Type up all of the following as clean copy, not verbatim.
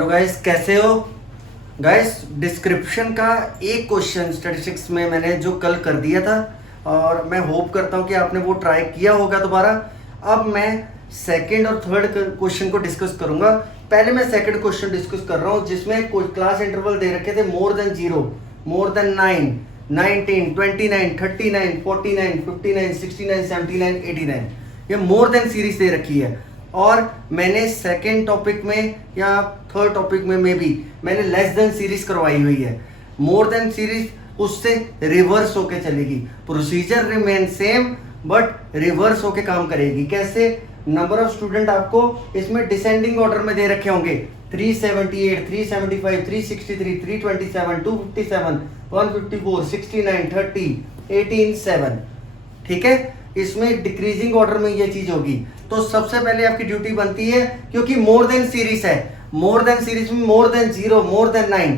तो गाइस कैसे हो गाइस। डिस्क्रिप्शन का एक क्वेश्चन स्टैटिस्टिक्स में मैंने जो कल कर दिया था और मैं होप करता हूँ कि आपने वो ट्राई किया होगा दोबारा। अब मैं सेकंड और थर्ड क्वेश्चन को डिस्कस करूंगा। पहले मैं सेकंड क्वेश्चन डिस्कस कर रहा हूँ जिसमें क्लास इंटरवल दे रखे थे मोर देन 0, मोर देन 9, 19, 29, 39, 49, 59, 69, 79, 89 ये मोर देन सीरीज दे रखी है। और मैंने सेकेंड टॉपिक में या थर्ड टॉपिक में भी मैंने लेस देन सीरीज करवाई हुई है। मोर देन सीरीज उससे रिवर्स होके चलेगी। Procedure remain same but reverse होके काम करेगी। कैसे? नंबर ऑफ स्टूडेंट आपको इसमें डिसेंडिंग ऑर्डर में दे रखे होंगे 378, 375, 363, 327, 257, 154, 69, 30, 18, 7। ठीक है, इसमें डिक्रीजिंग ऑर्डर में ये चीज होगी। तो सबसे पहले आपकी ड्यूटी बनती है, क्योंकि मोर देन सीरीज है, मोर देन सीरीज में मोर देन 0, मोर देन 9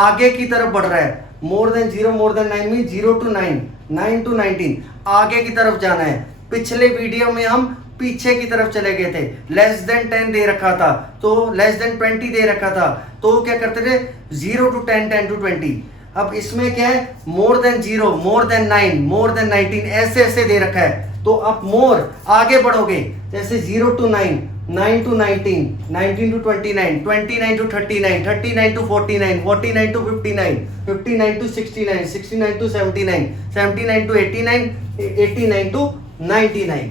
आगे की तरफ बढ़ रहा है। मोर देन 0, मोर देन 9 में 0 to 9, 9 to 19 आगे की तरफ जाना है। पिछले वीडियो में हम पीछे की तरफ चले गए थे। लेस देन 10 दे रखा था तो लेस देन 20 दे रखा था, तो क्या करते थे 0 to 10, 10 to 20। अब इसमें क्या है, more than 0, more than 9, more than 19 ऐसे ऐसे दे रखा है। तो आप मोर आगे बढ़ोगे, जैसे 0 to 9, 9 to 19, 19 to 29, 29 to 39, 39 to 49, 49 to 59, 59 to 69, 69 to 79, 79 to 89, 89 to 99।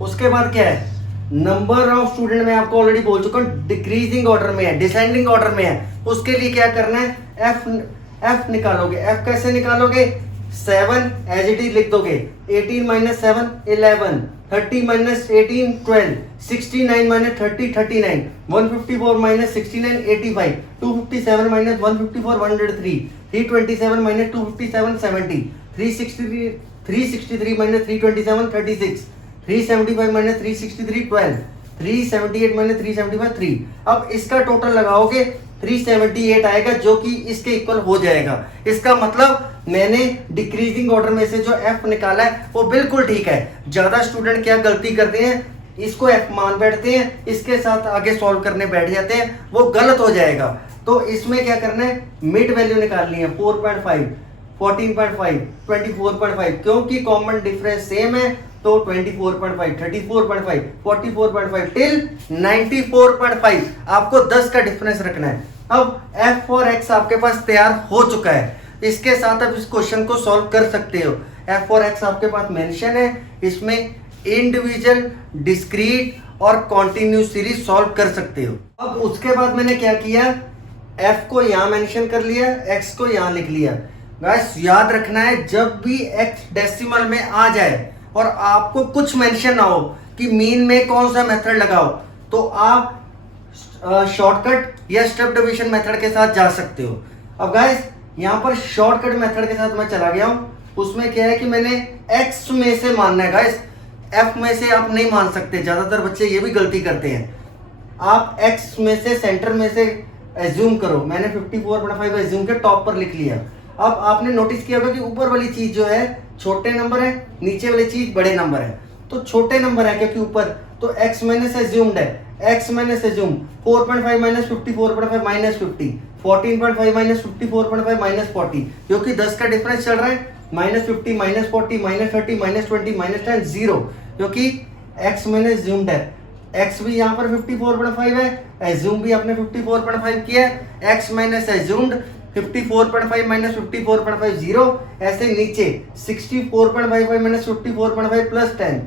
उसके बाद क्या है, नंबर ऑफ स्टूडेंट में आपको ऑलरेडी बोल चुका हूं डिक्रीजिंग ऑर्डर में है, डिसेंडिंग ऑर्डर में है। उसके लिए क्या करना है, एफ निकालोगे। एफ कैसे निकालोगे, 7 एज इट इज लिख दोगे। 18 minus 7 11, 30 minus 18 12, 69 minus 30 39, 154 minus 69 85, 257 minus 154 103, 327 minus 257 70, 363 minus 327 36, 375 minus 363 12, 378 minus 375 3। अब इसका टोटल लगाओगे 378 आएगा, जो कि इसके इक्वल हो जाएगा। इसका मतलब मैंने डिक्रीजिंग ऑर्डर में से जो एफ निकाला है वो बिल्कुल ठीक है। ज्यादा स्टूडेंट क्या गलती करते हैं, इसको एफ मान बैठते हैं, इसके साथ आगे सॉल्व करने बैठ जाते हैं, वो गलत हो जाएगा। तो इसमें क्या करना है, मिड वैल्यू निकालनी है 4.5, 14.5, 24.5, क्योंकि कॉमन डिफरेंस सेम है। तो 24.5, 34.5, 44.5 टिल 94.5 आपको 10 का डिफरेंस रखना है। अब f और x आपके पास तैयार हो चुका है। इसके साथ आप इस क्वेश्चन को सॉल्व कर सकते हो। f और x आपके पास मेंशन है, इसमें इंडिविजुअल, डिस्क्रीट और कॉन्टिन्यूस सीरीज सॉल्व कर सकते हो। अब उसके बाद मैंने क्या किया, f को यहां मेंशन कर लिया, x को यहां लिख लिया। गाइस याद रखना है, जब भी x डेसिमल में आ जाए और आपको कुछ मेंशन ना हो कि मीन में कौन सा मेथड लगाओ, तो आप शॉर्टकट या स्टेप डिवीजन मेथड के साथ जा सकते हो। अब गाइस यहाँ पर शॉर्टकट मेथड के साथ मैं चला गया हूँ। उसमें क्या है कि मैंने x में से मानना है गाइस, f में से आप नहीं मान सकते। ज्यादातर बच्चे ये भी गलती करते हैं, आप x में से सेंटर में से एज्यूम करो। मैंने 54.5 एज्यूम के टॉप पर लिख लिया। अब आपने नोटिस किया होगा कि ऊपर वाली चीज जो है छोटे नंबर है, नीचे वाली चीज बड़े नंबर है। तो छोटे नंबर है क्योंकि ऊपर, तो x माइनस एज्यूम्ड है, x minus assume 4.5 minus 54.5 minus 50, 14.5 minus 54.5 minus 40, क्योंकि 10 का डिफरेंस चल रहा है। Minus 50 minus 40 minus 30 minus 20 minus 10 0, क्योंकि x माइनस एज्यूम्ड है। x भी यहाँ पर 54.5 है, एज्यूम भी आपने 54.5 किया है। x माइनस एज्यूम्ड 54.5 माइनस 54.5 0, ऐसे नीचे 64.55 minus 54.5 plus 10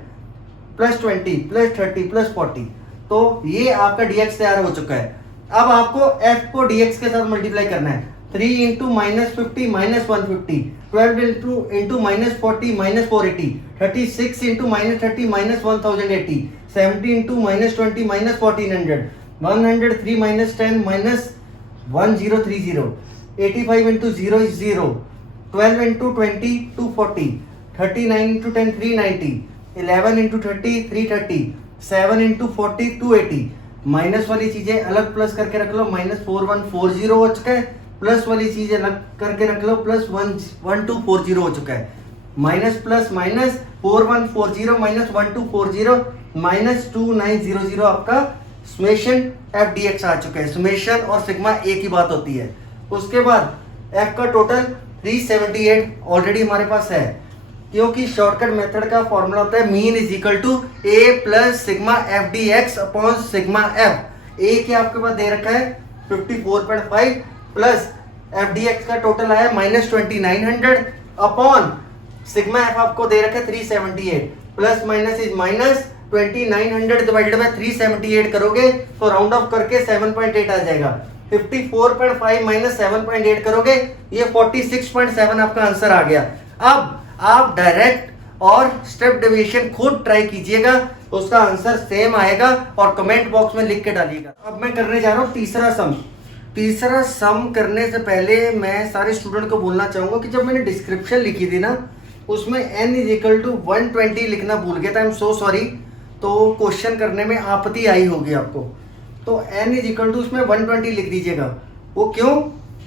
plus 20 plus 30 plus 40। तो ये आपका dx तैयार हो चुका है। अब आपको f को dx के साथ मल्टीप्लाई करना है। 3 into minus 50 minus 150, 12 into minus 40 minus 480, 36 into minus 30 minus 1080, 70 into minus 20 minus 1400, 103 minus 10 minus 1030, 85 into 0 is 0, 12 into 20 240, 39 into 10 390, 11 into 30 330, 7 into 40 280। Minus वाली चीजें अलग प्लस करके रख लो, माइनस 4140 हो चुका है। प्लस वाली चीजें अलग करके रख लो, प्लस 1240 हो चुका है। Minus plus minus 4140 minus 1240 minus 2900 आपका सुमेशन एफ डी एक्स आ चुका है। सुमेशन और सिग्मा एक ही बात होती है। उसके बाद एफ का टोटल 378 ऑलरेडी हमारे पास है, क्योंकि शॉर्टकट मेथड का फॉर्मूला होता है mean is equal to A plus sigma F D X upon sigma F. A क्या आपके पास दे रखा है 54.5 प्लस एफ डी एक्स का टोटल आया -2900 अपॉन सिग्मा एफ आपको दे रखा है 378 plus minus is minus 2900 divided by 378 करोगे तो राउंड ऑफ करके 7.8 आ जाएगा। 54.5 माइनस 7.8 करोगे ये 46.7 आपका आंसर आ गया। अब आप डायरेक्ट और स्टेप डेविएशन खुद ट्राई कीजिएगा, उसका आंसर सेम आएगा और कमेंट बॉक्स में लिख के डालिएगा। अब मैं करने जा रहा हूँ तीसरा सम। तीसरा सम करने से पहले मैं सारे स्टूडेंट को बोलना चाहूंगा कि जब मैंने डिस्क्रिप्शन लिखी थी ना, उसमें n इज इक्वल टू 120 लिखना भूल गया था। I am so sorry. तो क्वेश्चन करने में आपत्ति आई होगी आपको, तो n इज इक्वल टू उसमें 120 लिख दीजिएगा। वो क्यों?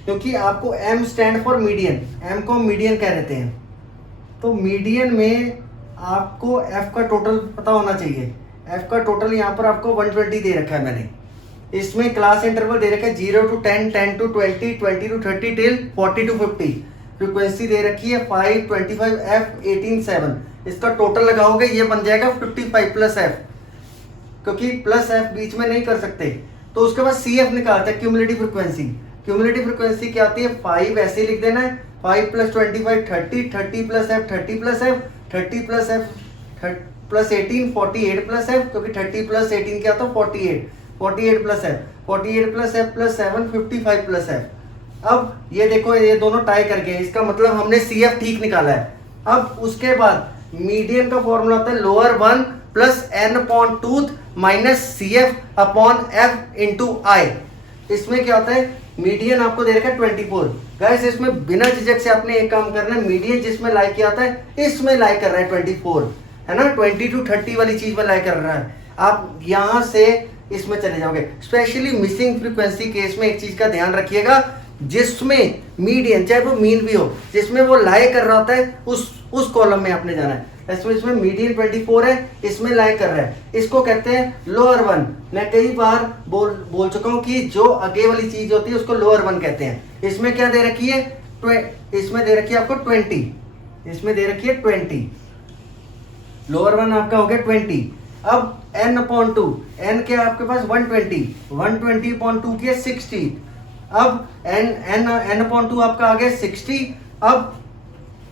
क्योंकि आपको m stand for median, m को मीडियन कह रहते हैं। तो मीडियन में आपको f का टोटल पता होना चाहिए। f का टोटल यहाँ पर आपको 120 दे रखा है मैंने। इसमें क्लास इंटरवल दे रखा है 0 to 10, 10 to 20, 20 to 30 till 40 to 50। Frequency दे रखी है 5, 25, f, 18, 7। इसका टोटल लगाओगे ये बन जाएगा 55 प्लस f, क्योंकि प्लस f बीच में नहीं कर सकते। तो उसके बाद CF निकालते हैं, क्यूमुलेटिव फ्रीक्वेंसी। क्यूमुलेटिव फ्रीक्वेंसी क्या आती है 5 ऐसे लिख देना है, 5 plus 25 30, 30 plus f 30 plus f 30 plus f plus 18 48 plus f, क्योंकि 30 प्लस 18 क्या था 48 plus f 48 plus f plus 7 55 plus f। अब ये देखो ये दोनों टाई कर गए, इसका मतलब हमने CF ठीक निकाला है। अब उसके बाद मीडियन का फॉर्मूला होता है lower one plus n upon tooth minus CF upon f into I। इसमें क्या होता है मीडियन आपको दे रखा है 24। गाइस इसमें बिना झिझक से आपने एक काम करना है, मीडियन जिसमें लाई किया होता है इसमें लाई कर रहा है 24, है ना। 20 to 30 वाली चीज में लाई कर रहा है। आप यहाँ से इसमें चले जाओगे। स्पेशली मिसिंग फ्रीक्वेंसी केस में एक चीज का ध्यान रखिएगा, जिसमें मीडियन चाहे वो मीन भी हो, जिसमें वो लाई कर रहा होता है उस कॉलम में आपने जाना है। इसमें मीडियन 24 है, इसमें लाई कर रहा है, इसको कहते हैं लोअर वन। मैं कई बार बोल चुका हूं कि जो आगे वाली चीज होती है उसको लोअर वन कहते हैं। इसमें क्या दे रखी है इसमें दे रखी है आपको 20, इसमें दे रखी है 20, लोअर वन आपका हो गया 20। अब n अपॉन 2, n क्या आपके पास 120 अपॉन 2 की 60। अब n अपॉन 2 आपका आ गया 60। अब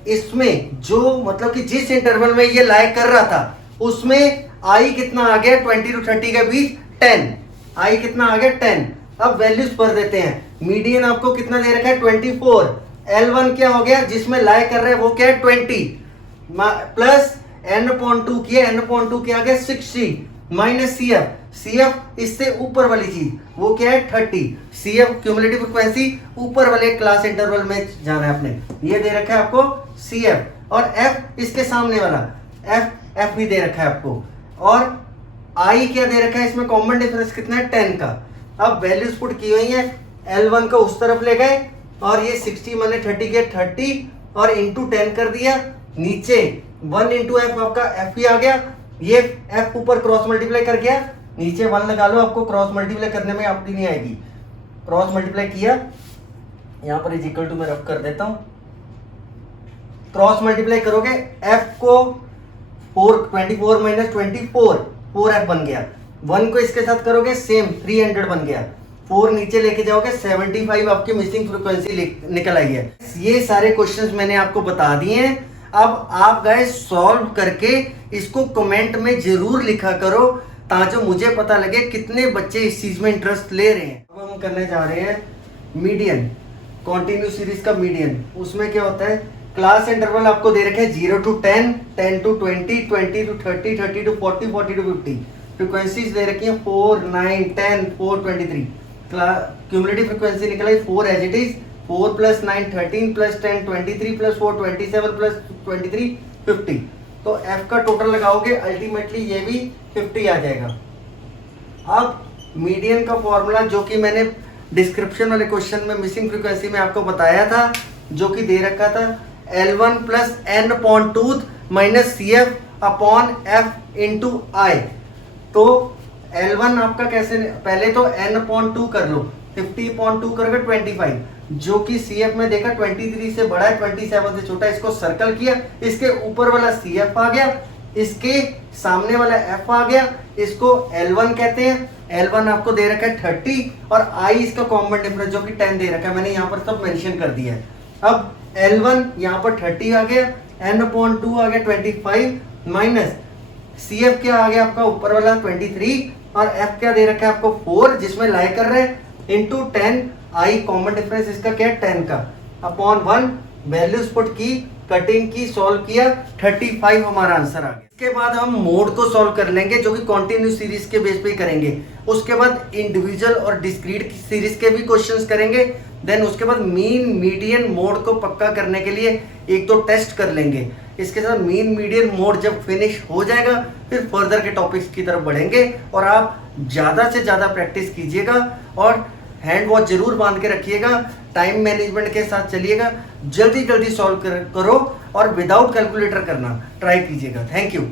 इसमें जो मतलब कि जिस इंटरवल में ये लाई कर रहा था उसमें i कितना आ गया 20 to 30 के बीच 10, i कितना आ गया 10। अब वैल्यूज भर देते हैं। मीडियन आपको कितना दे रखा है 24। L1 क्या हो गया जिसमें लाई कर रहे हैं वो क्या है 20 प्लस n अपॉन 2 किया, n अपॉन 2 क्या आ गया 60 माइनस CF इससे ऊपर वाली चीज वो क्या है 30। CF क्यूमुलेटिव फ्रीक्वेंसी ऊपर वाले क्लास इंटरवल में जाना है आपने। ये दे रखा है आपको CF और F इसके सामने वाला F भी दे रखा है आपको, और I क्या दे रखा है इसमें कॉमन डिफरेंस कितना है 10 का। अब वैल्यूज पुट की हुई है, L1 को उस तरफ ले गए और ये 60 माने 30 के 30 और इंटू 10 कर दिया, नीचे 1 इंटू F आपका F ही आ गया। ये F ऊपर क्रॉस मल्टीप्लाई कर गया, नीचे 1 लगा लो, आपको क्रॉस मल्टीप्लाई करने में आपकी नहीं आएगी। क्रॉस मल्टीप्लाई किया, यहां पर इज इक्वल टू मैं रफ कर देता हूं। क्रॉस मल्टीप्लाई करोगे F को 24 माइनस 24 4F बन गया। 1 को इसके साथ करोगे सेम 300 बन गया। 4 नीचे लेके जाओगे 75 आपकी मिसिंग फ्रीक्वेंसी निकल आई है। ये सारे क्वेश्चंस मैंने आपको बता दिए हैं। अब आप गाइस सॉल्व करके इसको कमेंट में जरूर लिखा करो, ताकि मुझे पता लगे कितने बच्चे इस चीज में इंटरेस्ट ले रहे हैं। अब हम करने जा रहे हैं मीडियन, कॉन्टिन्यूस सीरीज का मीडियन। उसमें क्या होता है क्लास इंटरवल आपको दे रखे हैं 0 to 10, 10 to 20, 20 to 30, 30 to 40, 40 to 50। Frequencies दे रखी हैं 4, 9, 10, 4, 23। क्यूमुलेटिव फ्रीक्वेंसी निकल आई 4 as it is, 4 plus 9 13 plus 10 23 plus 4 27 plus 23 50। तो F का टोटल लगाओगे अल्टीमेटली ये भी 50 आ जाएगा। अब मीडियन का फॉर्मूला जो कि मैंने डिस्क्रिप्शन वाले क्वेश्चन में मिसिंग फ्रीक्वेंसी में आपको बताया था, जो कि दे रखा था L1 plus n upon 2 minus CF upon F into I। तो L1 आपका कैसे, पहले तो n/2 कर लो, 50/2 करोगे 25, जो कि CF में देखा 23 से बड़ा है, 27 से छोटा है, इसको सर्कल किया, इसके ऊपर वाला CF आ गया, इसके सामने वाला F आ गया, इसको L1 कहते हैं। L1 आपको दे रखा है 30 और I इसका कॉमन डिफरेंस जो कि 10 दे रखा है, मैंने यहाँ पर सब मेंशन कर दिया है। अब L1 यहाँ पर 30 आ गया, n/2 आ गया 25 माइनस CF क्या आ गया आपका ऊपर वाला 23 और F क्या दे रखा है आपको 4 जिसमें लाई कर रहे हैं, इंटू 10, I कॉमन डिफरेंस इसका क्या है 10 का, अपॉन 1, वैल्यूज पुट की, कटिंग की, सॉल्व किया, 35 हमारा आंसर आ गया। इसके बाद हम मोड को सॉल्व कर लेंगे जो कि कॉन्टिन्यूस सीरीज के बेस पे करेंगे। उसके बाद इंडिविजुअल और डिस्क्रीट सीरीज के भी क्वेश्चंस करेंगे। देन उसके बाद मीन मीडियन मोड को पक्का करने के लिए एक दो टेस्ट कर लेंगे। इसके साथ मीन मीडियन मोड जब फिनिश हो जाएगा फिर फर्दर के टॉपिक्स की तरफ बढ़ेंगे और आप ज़्यादा से ज़्यादा प्रैक्टिस कीजिएगा और हैंड वॉच जरूर बांध के रखिएगा, टाइम मैनेजमेंट के साथ चलिएगा, जल्दी जल्दी सॉल्व करो और विदाउट कैलकुलेटर करना ट्राई कीजिएगा। Thank you.